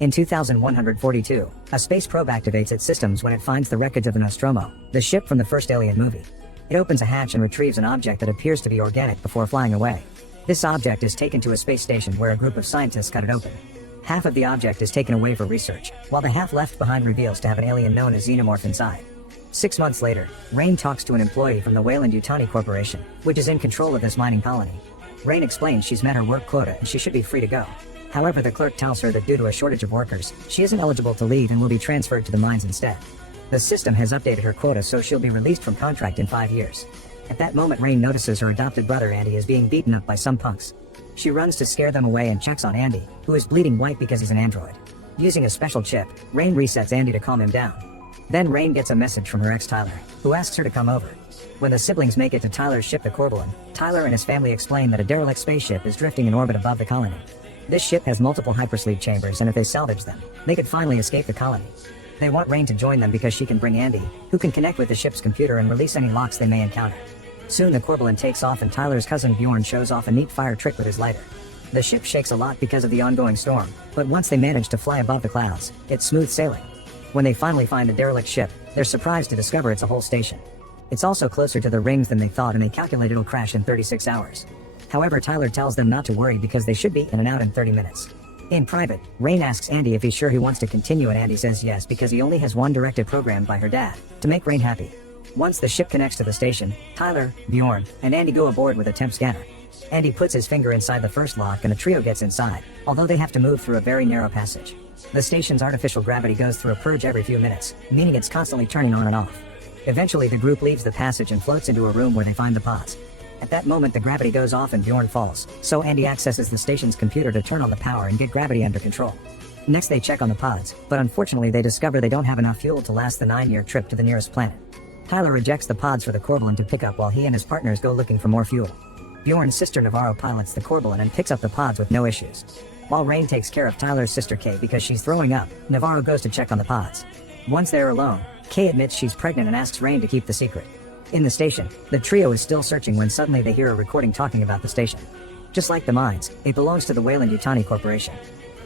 In 2142, a space probe activates its systems when it finds the wreckage of the Nostromo, the ship from the first Alien movie. It opens a hatch and retrieves an object that appears to be organic before flying away. This object is taken to a space station where a group of scientists cut it open. Half of the object is taken away for research, while the half left behind reveals to have an alien known as Xenomorph inside. 6 months later, Rain talks to an employee from the Weyland-Yutani Corporation, which is in control of this mining colony. Rain explains she's met her work quota and she should be free to go. However, the clerk tells her that due to a shortage of workers, she isn't eligible to leave and will be transferred to the mines instead. The system has updated her quota so she'll be released from contract in 5 years. At that moment, Rain notices her adopted brother Andy is being beaten up by some punks. She runs to scare them away and checks on Andy, who is bleeding white because he's an android. Using a special chip, Rain resets Andy to calm him down. Then Rain gets a message from her ex Tyler, who asks her to come over. When the siblings make it to Tyler's ship the Corbelan, Tyler and his family explain that a derelict spaceship is drifting in orbit above the colony. This ship has multiple hypersleep chambers, and if they salvage them, they could finally escape the colony. They want Rain to join them because she can bring Andy, who can connect with the ship's computer and release any locks they may encounter. Soon the Corbelan takes off and Tyler's cousin Bjorn shows off a neat fire trick with his lighter. The ship shakes a lot because of the ongoing storm, but once they manage to fly above the clouds, it's smooth sailing. When they finally find the derelict ship, they're surprised to discover it's a whole station. It's also closer to the rings than they thought, and they calculate it'll crash in 36 hours. However, Tyler tells them not to worry because they should be in and out in 30 minutes. In private, Rain asks Andy if he's sure he wants to continue, and Andy says yes because he only has one directive programmed by her dad, to make Rain happy. Once the ship connects to the station, Tyler, Bjorn, and Andy go aboard with a temp scanner. Andy puts his finger inside the first lock and the trio gets inside, although they have to move through a very narrow passage. The station's artificial gravity goes through a purge every few minutes, meaning it's constantly turning on and off. Eventually the group leaves the passage and floats into a room where they find the pods. At that moment the gravity goes off and Bjorn falls, so Andy accesses the station's computer to turn on the power and get gravity under control. Next they check on the pods, but unfortunately they discover they don't have enough fuel to last the 9-year trip to the nearest planet. Tyler rejects the pods for the Corbelan to pick up while he and his partners go looking for more fuel. Bjorn's sister Navarro pilots the Corbelan and picks up the pods with no issues. While Rain takes care of Tyler's sister Kay because she's throwing up, Navarro goes to check on the pods. Once they're alone, Kay admits she's pregnant and asks Rain to keep the secret. In the station, the trio is still searching when suddenly they hear a recording talking about the station. Just like the mines, it belongs to the Weyland-Yutani Corporation.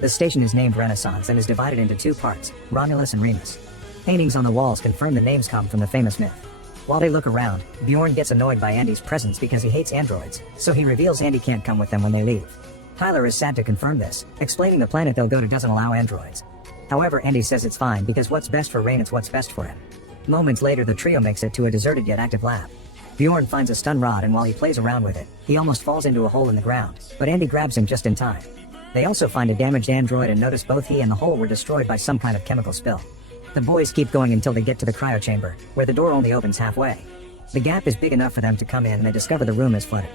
The station is named Renaissance and is divided into 2 parts, Romulus and Remus. Paintings on the walls confirm the names come from the famous myth. While they look around, Bjorn gets annoyed by Andy's presence because he hates androids, so he reveals Andy can't come with them when they leave. Tyler is sad to confirm this, explaining the planet they'll go to doesn't allow androids. However, Andy says it's fine because what's best for Rain is what's best for him. Moments later the trio makes it to a deserted yet active lab. Bjorn finds a stun rod and while he plays around with it, he almost falls into a hole in the ground, but Andy grabs him just in time. They also find a damaged android and notice both he and the hole were destroyed by some kind of chemical spill. The boys keep going until they get to the cryo chamber, where the door only opens halfway. The gap is big enough for them to come in and they discover the room is flooded.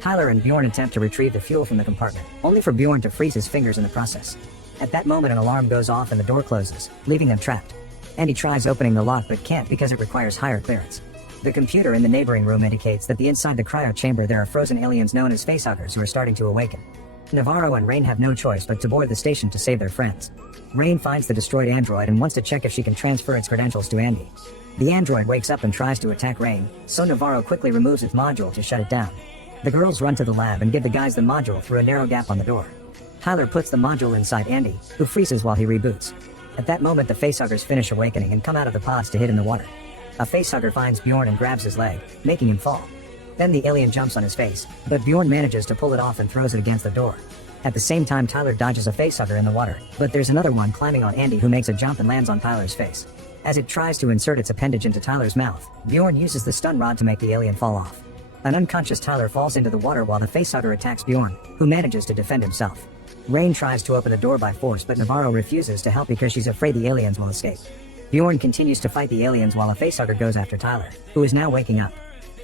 Tyler and Bjorn attempt to retrieve the fuel from the compartment, only for Bjorn to freeze his fingers in the process. At that moment an alarm goes off and the door closes, leaving them trapped. Andy tries opening the lock but can't because it requires higher clearance. The computer in the neighboring room indicates that inside the cryo chamber there are frozen aliens known as facehuggers who are starting to awaken. Navarro and Rain have no choice but to board the station to save their friends. Rain finds the destroyed android and wants to check if she can transfer its credentials to Andy. The android wakes up and tries to attack Rain, so Navarro quickly removes its module to shut it down. The girls run to the lab and give the guys the module through a narrow gap on the door. Tyler puts the module inside Andy, who freezes while he reboots. At that moment the facehuggers finish awakening and come out of the pods to hit in the water. A facehugger finds Bjorn and grabs his leg, making him fall. Then the alien jumps on his face, but Bjorn manages to pull it off and throws it against the door. At the same time Tyler dodges a facehugger in the water, but there's another one climbing on Andy who makes a jump and lands on Tyler's face. As it tries to insert its appendage into Tyler's mouth, Bjorn uses the stun rod to make the alien fall off. An unconscious Tyler falls into the water while the facehugger attacks Bjorn, who manages to defend himself. Rain tries to open the door by force but Navarro refuses to help because she's afraid the aliens will escape. Bjorn continues to fight the aliens while a facehugger goes after Tyler, who is now waking up.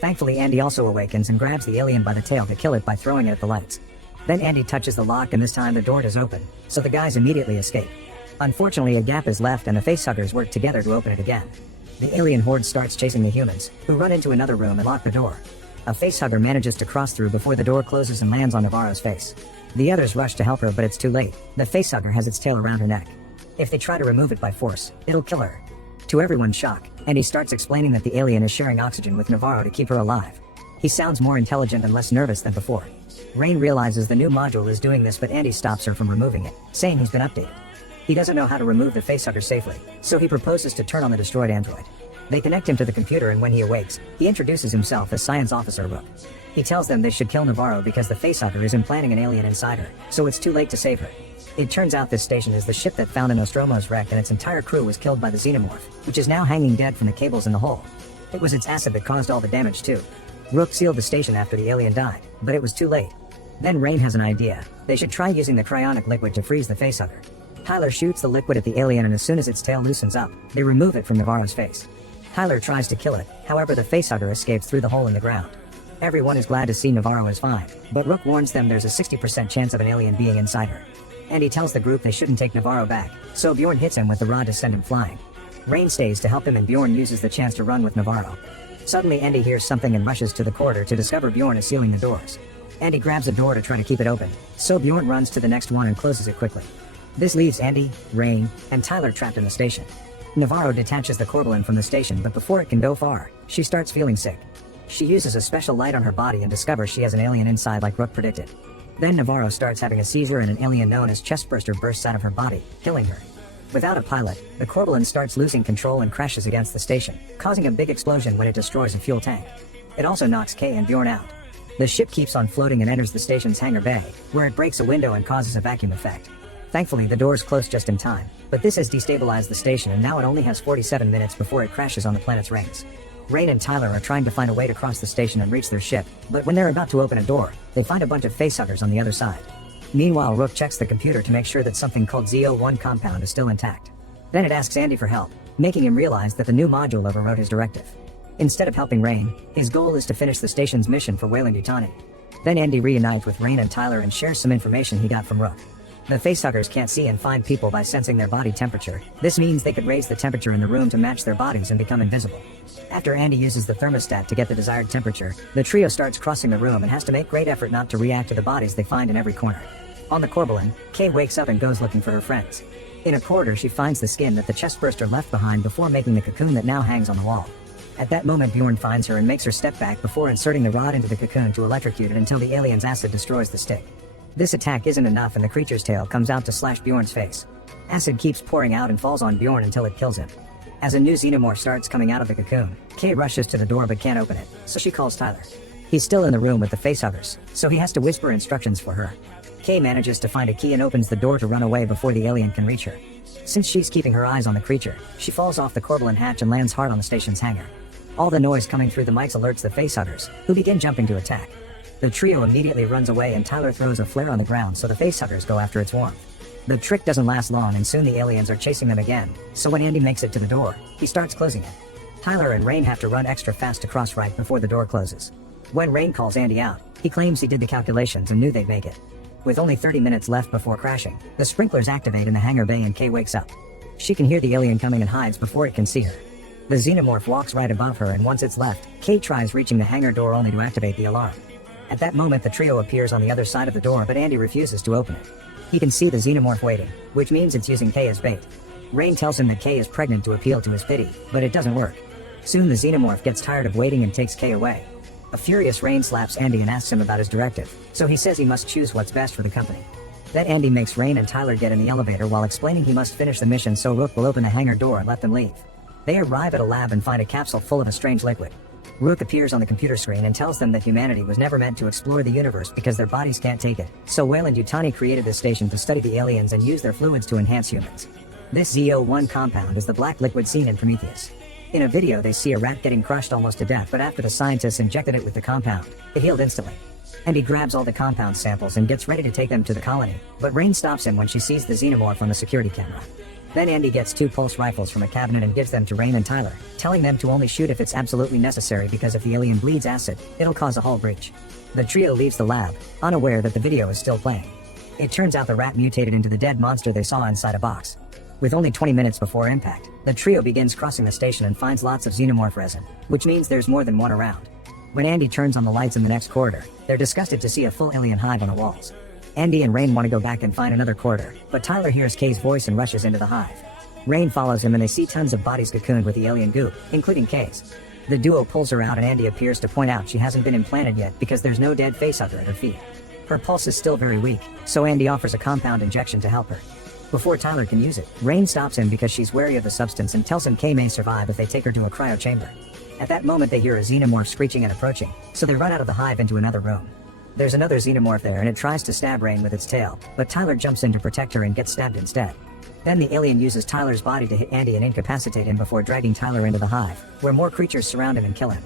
Thankfully Andy also awakens and grabs the alien by the tail to kill it by throwing it at the lights. Then Andy touches the lock and this time the door does open, so the guys immediately escape. Unfortunately a gap is left and the facehuggers work together to open it again. The alien horde starts chasing the humans, who run into another room and lock the door. A facehugger manages to cross through before the door closes and lands on Navarro's face. The others rush to help her but it's too late. The facehugger has its tail around her neck. If they try to remove it by force, it'll kill her. To everyone's shock, Andy starts explaining that the alien is sharing oxygen with Navarro to keep her alive. He sounds more intelligent and less nervous than before. Rain realizes the new module is doing this but Andy stops her from removing it, saying he's been updated. He doesn't know how to remove the facehugger safely, so he proposes to turn on the destroyed android. They connect him to the computer, and when he awakes, he introduces himself as Science Officer Rook. He tells them they should kill Navarro because the facehugger is implanting an alien inside her, so it's too late to save her. It turns out this station is the ship that found the Nostromo's wreck, and its entire crew was killed by the xenomorph, which is now hanging dead from the cables in the hole. It was its acid that caused all the damage too. Rook sealed the station after the alien died, but it was too late. Then Rain has an idea. They should try using the cryonic liquid to freeze the facehugger. Tyler shoots the liquid at the alien, and as soon as its tail loosens up, they remove it from Navarro's face. Tyler tries to kill it, however the facehugger escapes through the hole in the ground. Everyone is glad to see Navarro is fine, but Rook warns them there's a 60% chance of an alien being inside her. And he tells the group they shouldn't take Navarro back, so Bjorn hits him with the rod to send him flying. Rain stays to help him, and Bjorn uses the chance to run with Navarro. Suddenly Andy hears something and rushes to the corridor to discover Bjorn is sealing the doors. Andy grabs a door to try to keep it open, so Bjorn runs to the next one and closes it quickly. This leaves Andy, Rain, and Tyler trapped in the station. Navarro detaches the Corbelan from the station, but before it can go far, she starts feeling sick. She uses a special light on her body and discovers she has an alien inside like Rook predicted. Then Navarro starts having a seizure, and an alien known as Chestburster bursts out of her body, killing her. Without a pilot, the Corbelan starts losing control and crashes against the station, causing a big explosion when it destroys a fuel tank. It also knocks Kay and Bjorn out. The ship keeps on floating and enters the station's hangar bay, where it breaks a window and causes a vacuum effect. Thankfully, the doors close just in time, but this has destabilized the station, and now it only has 47 minutes before it crashes on the planet's rings. Rain and Tyler are trying to find a way to cross the station and reach their ship, but when they're about to open a door, they find a bunch of facehuggers on the other side. Meanwhile, Rook checks the computer to make sure that something called Z01 compound is still intact. Then it asks Andy for help, making him realize that the new module overrode his directive. Instead of helping Rain, his goal is to finish the station's mission for Weyland-Yutani. Then Andy reunites with Rain and Tyler and shares some information he got from Rook. The facehuggers can't see and find people by sensing their body temperature. This means they could raise the temperature in the room to match their bodies and become invisible. After Andy uses the thermostat to get the desired temperature, the trio starts crossing the room and has to make great effort not to react to the bodies they find in every corner. On the Corbelan, Kay wakes up and goes looking for her friends. In a corridor, she finds the skin that the Chestburster left behind before making the cocoon that now hangs on the wall. At that moment, Bjorn finds her and makes her step back before inserting the rod into the cocoon to electrocute it until the alien's acid destroys the stick. This attack isn't enough, and the creature's tail comes out to slash Bjorn's face. Acid keeps pouring out and falls on Bjorn until it kills him. As a new xenomorph starts coming out of the cocoon, Kay rushes to the door but can't open it, so she calls Tyler. He's still in the room with the facehuggers, so he has to whisper instructions for her. Kay manages to find a key and opens the door to run away before the alien can reach her. Since she's keeping her eyes on the creature, she falls off the Corbelan hatch and lands hard on the station's hangar. All the noise coming through the mics alerts the facehuggers, who begin jumping to attack. The trio immediately runs away, and Tyler throws a flare on the ground so the facehuggers go after its warmth. The trick doesn't last long, and soon the aliens are chasing them again, so when Andy makes it to the door, he starts closing it. Tyler and Rain have to run extra fast to cross right before the door closes. When Rain calls Andy out, he claims he did the calculations and knew they'd make it. With only 30 minutes left before crashing, the sprinklers activate in the hangar bay and Kay wakes up. She can hear the alien coming and hides before it can see her. The xenomorph walks right above her, and once it's left, Kay tries reaching the hangar door only to activate the alarm. At that moment, the trio appears on the other side of the door, but Andy refuses to open it. He can see the xenomorph waiting, which means it's using Kay as bait. Rain tells him that Kay is pregnant to appeal to his pity, but it doesn't work. Soon the xenomorph gets tired of waiting and takes Kay away. A furious Rain slaps Andy and asks him about his directive, so he says he must choose what's best for the company. Then Andy makes Rain and Tyler get in the elevator while explaining he must finish the mission, so Rook will open the hangar door and let them leave. They arrive at a lab and find a capsule full of a strange liquid. Rook appears on the computer screen and tells them that humanity was never meant to explore the universe because their bodies can't take it, so Weyland-Yutani created this station to study the aliens and use their fluids to enhance humans. This Z01 compound is the black liquid seen in Prometheus. In a video, they see a rat getting crushed almost to death, but after the scientists injected it with the compound, it healed instantly. And he grabs all the compound samples and gets ready to take them to the colony, but Rain stops him when she sees the xenomorph on the security camera. Then Andy gets 2 pulse rifles from a cabinet and gives them to Rain and Tyler, telling them to only shoot if it's absolutely necessary because if the alien bleeds acid, it'll cause a hull breach. The trio leaves the lab, unaware that the video is still playing. It turns out the rat mutated into the dead monster they saw inside a box. With only 20 minutes before impact, the trio begins crossing the station and finds lots of xenomorph resin, which means there's more than one around. When Andy turns on the lights in the next corridor, they're disgusted to see a full alien hive on the walls. Andy and Rain want to go back and find another corridor, but Tyler hears Kay's voice and rushes into the hive. Rain follows him and they see tons of bodies cocooned with the alien goop, including Kay's. The duo pulls her out and Andy appears to point out she hasn't been implanted yet because there's no dead facehugger at her feet. Her pulse is still very weak, so Andy offers a compound injection to help her. Before Tyler can use it, Rain stops him because she's wary of the substance and tells him Kay may survive if they take her to a cryo chamber. At that moment they hear a xenomorph screeching and approaching, so they run out of the hive into another room. There's another xenomorph there and it tries to stab Rain with its tail, but Tyler jumps in to protect her and gets stabbed instead. Then the alien uses Tyler's body to hit Andy and incapacitate him before dragging Tyler into the hive, where more creatures surround him and kill him.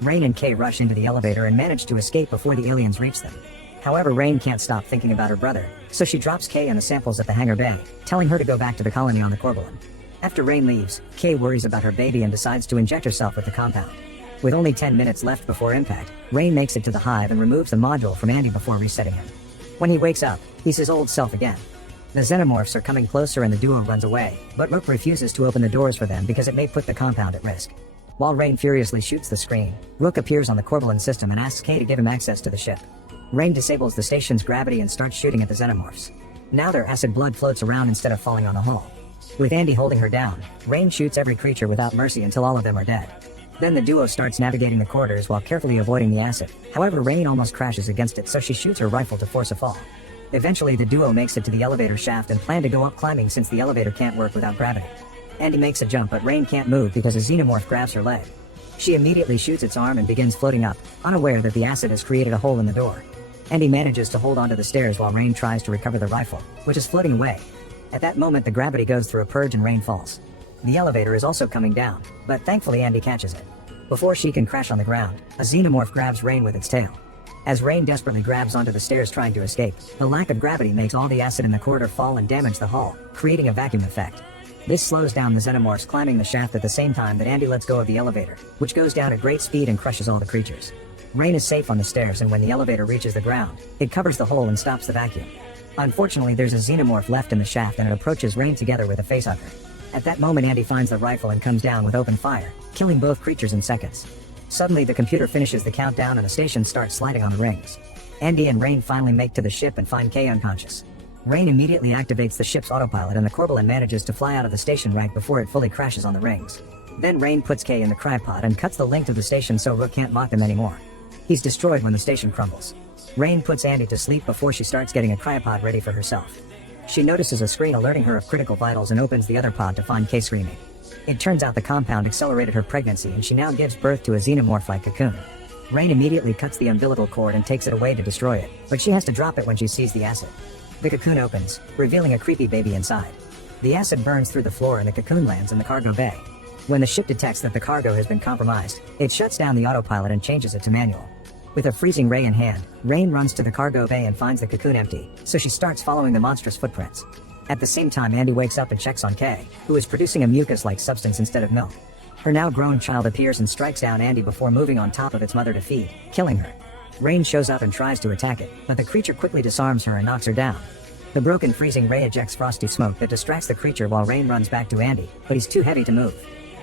Rain and Kay rush into the elevator and manage to escape before the aliens reach them. However, Rain can't stop thinking about her brother, so she drops Kay and the samples at the hangar bay, telling her to go back to the colony on the Corvalin. After Rain leaves, Kay worries about her baby and decides to inject herself with the compound. With only 10 minutes left before impact, Rain makes it to the hive and removes the module from Andy before resetting him. When he wakes up, he's his old self again. The xenomorphs are coming closer and the duo runs away, but Rook refuses to open the doors for them because it may put the compound at risk. While Rain furiously shoots the screen, Rook appears on the Corvalin system and asks Kay to give him access to the ship. Rain disables the station's gravity and starts shooting at the xenomorphs. Now their acid blood floats around instead of falling on the hull. With Andy holding her down, Rain shoots every creature without mercy until all of them are dead. Then the duo starts navigating the corridors while carefully avoiding the acid. However, Rain almost crashes against it, so she shoots her rifle to force a fall. Eventually the duo makes it to the elevator shaft and plan to go up climbing since the elevator can't work without gravity. Andy makes a jump, but Rain can't move because a xenomorph grabs her leg. She immediately shoots its arm and begins floating up, unaware that the acid has created a hole in the door. Andy manages to hold onto the stairs while Rain tries to recover the rifle, which is floating away. At that moment the gravity goes through a purge and Rain falls. The elevator is also coming down, but thankfully Andy catches it. Before she can crash on the ground, a xenomorph grabs Rain with its tail. As Rain desperately grabs onto the stairs trying to escape, the lack of gravity makes all the acid in the corridor fall and damage the hull, creating a vacuum effect. This slows down the xenomorphs climbing the shaft at the same time that Andy lets go of the elevator, which goes down at great speed and crushes all the creatures. Rain is safe on the stairs, and when the elevator reaches the ground, it covers the hole and stops the vacuum. Unfortunately, there's a xenomorph left in the shaft and it approaches Rain together with a facehugger. At that moment Andy finds the rifle and comes down with open fire, killing both creatures in seconds. Suddenly the computer finishes the countdown and the station starts sliding on the rings. Andy and Rain finally make to the ship and find Kay unconscious. Rain immediately activates the ship's autopilot and the Corvalin manages to fly out of the station right before it fully crashes on the rings. Then Rain puts Kay in the cryopod and cuts the link to the station so Rook can't mock them anymore. He's destroyed when the station crumbles. Rain puts Andy to sleep before she starts getting a cryopod ready for herself. She notices a screen alerting her of critical vitals and opens the other pod to find Kay screaming. It turns out the compound accelerated her pregnancy and she now gives birth to a xenomorph-like cocoon. Rain immediately cuts the umbilical cord and takes it away to destroy it, but she has to drop it when she sees the acid. The cocoon opens, revealing a creepy baby inside. The acid burns through the floor and the cocoon lands in the cargo bay. When the ship detects that the cargo has been compromised, it shuts down the autopilot and changes it to manual. With a freezing ray in hand, Rain runs to the cargo bay and finds the cocoon empty, so she starts following the monstrous footprints. At the same time Andy wakes up and checks on Kay, who is producing a mucus-like substance instead of milk. Her now grown child appears and strikes down Andy before moving on top of its mother to feed, killing her. Rain shows up and tries to attack it, but the creature quickly disarms her and knocks her down. The broken freezing ray ejects frosty smoke that distracts the creature while Rain runs back to Andy, but he's too heavy to move.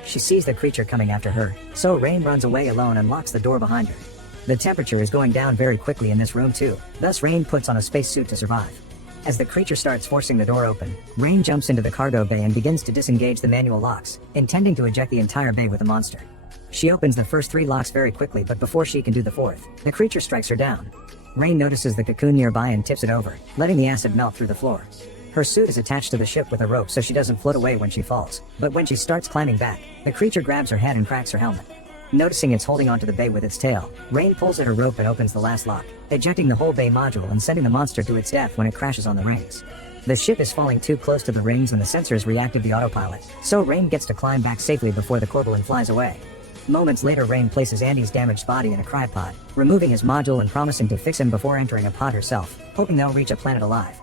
She sees the creature coming after her, so Rain runs away alone and locks the door behind her. The temperature is going down very quickly in this room too, thus Rain puts on a spacesuit to survive. As the creature starts forcing the door open, Rain jumps into the cargo bay and begins to disengage the manual locks, intending to eject the entire bay with the monster. She opens the first 3 locks very quickly, but before she can do the 4th, the creature strikes her down. Rain notices the cocoon nearby and tips it over, letting the acid melt through the floor. Her suit is attached to the ship with a rope so she doesn't float away when she falls, but when she starts climbing back, the creature grabs her head and cracks her helmet. Noticing it's holding onto the bay with its tail, Rain pulls at her rope and opens the last lock, ejecting the whole bay module and sending the monster to its death when it crashes on the rings. The ship is falling too close to the rings and the sensors reactive the autopilot, so Rain gets to climb back safely before the Corvalin flies away. Moments later Rain places Andy's damaged body in a cryopod, removing his module and promising to fix him before entering a pod herself, hoping they'll reach a planet alive.